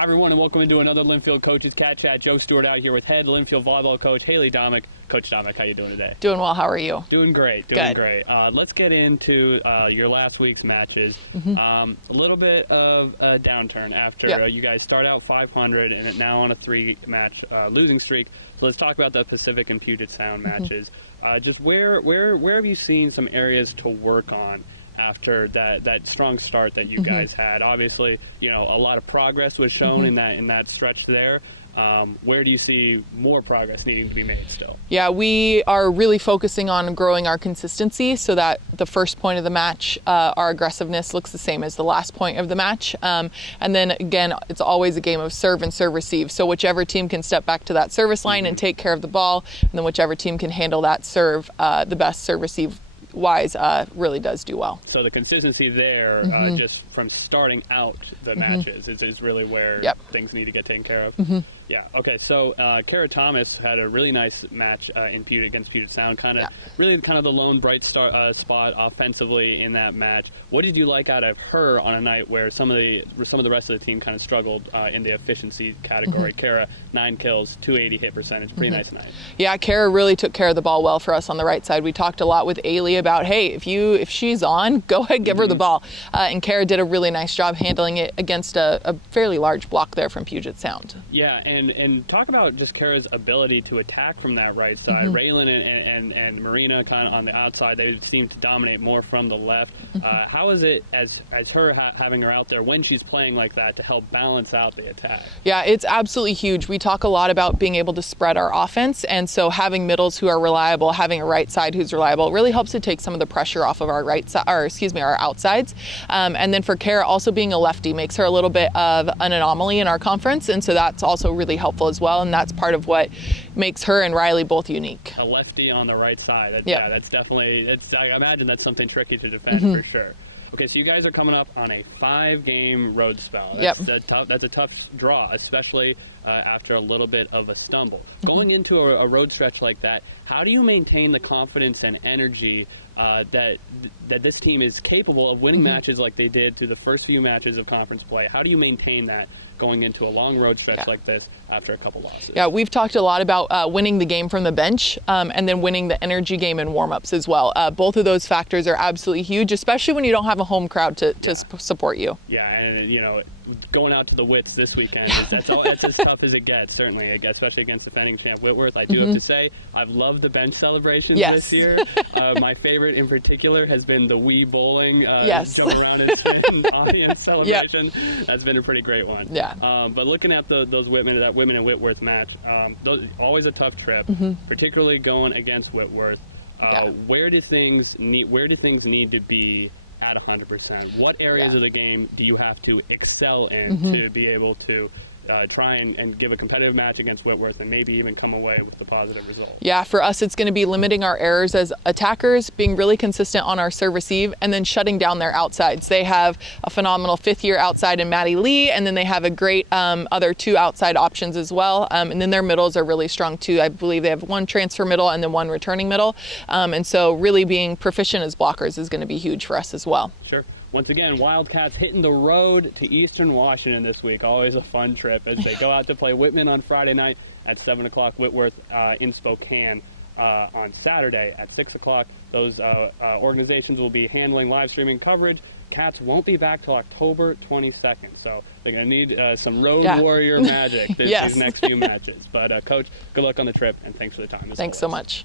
Hi everyone, and welcome into another Linfield Coaches CatChat. Joe Stewart out here with head Linfield volleyball coach Haley Domeck. Coach Domeck, how you doing today? Doing well. How are you? Doing great. Great. Let's get into your last week's matches. A little bit of a downturn after you guys start out 500 and now on a 3-match losing streak. So let's talk about the Pacific and Puget Sound matches. Just where have you seen some areas to work on after that strong start that you guys had? Obviously, you know, a lot of progress was shown in that stretch there. Where do you see more progress needing to be made still? Yeah, we are really focusing on growing our consistency so that the first point of the match, our aggressiveness looks the same as the last point of the match. And then again, it's always a game of serve and serve receive. So whichever team can step back to that service line and take care of the ball, and then whichever team can handle that serve, the best serve receive wise really does do well. So the consistency there, just from starting out the matches, is really where things need to get taken care of. Yeah. Okay. So Kara Thomas had a really nice match in Puget against Puget Sound. Really the lone bright spot offensively in that match. What did you like out of her on a night where some of the rest of the team kind of struggled in the efficiency category? Kara, 9 kills, 280 hit percentage, pretty nice night. Yeah, Kara really took care of the ball well for us on the right side. We talked a lot with Haley about, hey, if she's on, go ahead, give her the ball. And Kara did a really nice job handling it against a fairly large block there from Puget Sound. Yeah, and talk about just Kara's ability to attack from that right side. Raylan and Marina kind of on the outside, they seem to dominate more from the left. How is it as her having her out there when she's playing like that to help balance out the attack? Yeah, it's absolutely huge. We talk a lot about being able to spread our offense, and so having middles who are reliable, having a right side who's reliable, really helps to take some of the pressure off of our our outsides. And then for Kara, also being a lefty makes her a little bit of an anomaly in our conference, and so that's also really helpful as well, and that's part of what makes her and Riley both unique. A lefty on the right side. That's definitely, I imagine that's something tricky to defend for sure. Okay, so you guys are coming up on a 5-game road spell. That's a tough draw, especially after a little bit of a stumble. Going into a road stretch like that, how do you maintain the confidence and energy that this team is capable of winning matches like they did through the first few matches of conference play? How do you maintain that going into a long road stretch like this after a couple losses? Yeah, we've talked a lot about winning the game from the bench and then winning the energy game in warm-ups as well. Both of those factors are absolutely huge, especially when you don't have a home crowd to support you. Yeah, and you know, going out to the Wits this weekend, that's as tough as it gets, certainly, especially against defending champ Whitworth. I do have to say, I've loved the bench celebrations this year. My favorite in particular has been the Wii bowling, jump around and spin audience celebration. That's been a pretty great one. Yeah. But looking at that Whitman and Whitworth match, always a tough trip, particularly going against Whitworth. Where do things need to be at 100%? What areas of the game do you have to excel in to be able to try and give a competitive match against Whitworth and maybe even come away with the positive result? Yeah, for us it's going to be limiting our errors as attackers, being really consistent on our serve receive, and then shutting down their outsides. They have a phenomenal 5th-year outside in Maddie Lee, and then they have a great other 2 outside options as well. And then their middles are really strong too. I believe they have 1 transfer middle and then 1 returning middle. And so really being proficient as blockers is going to be huge for us as well. Sure. Once again, Wildcats hitting the road to Eastern Washington this week. Always a fun trip as they go out to play Whitman on Friday night at 7 o'clock, Whitworth in Spokane on Saturday at 6 o'clock. Those organizations will be handling live streaming coverage. Cats won't be back till October 22nd, so they're going to need some road warrior magic these next few matches. But Coach, good luck on the trip, and thanks for the time. Thanks so much.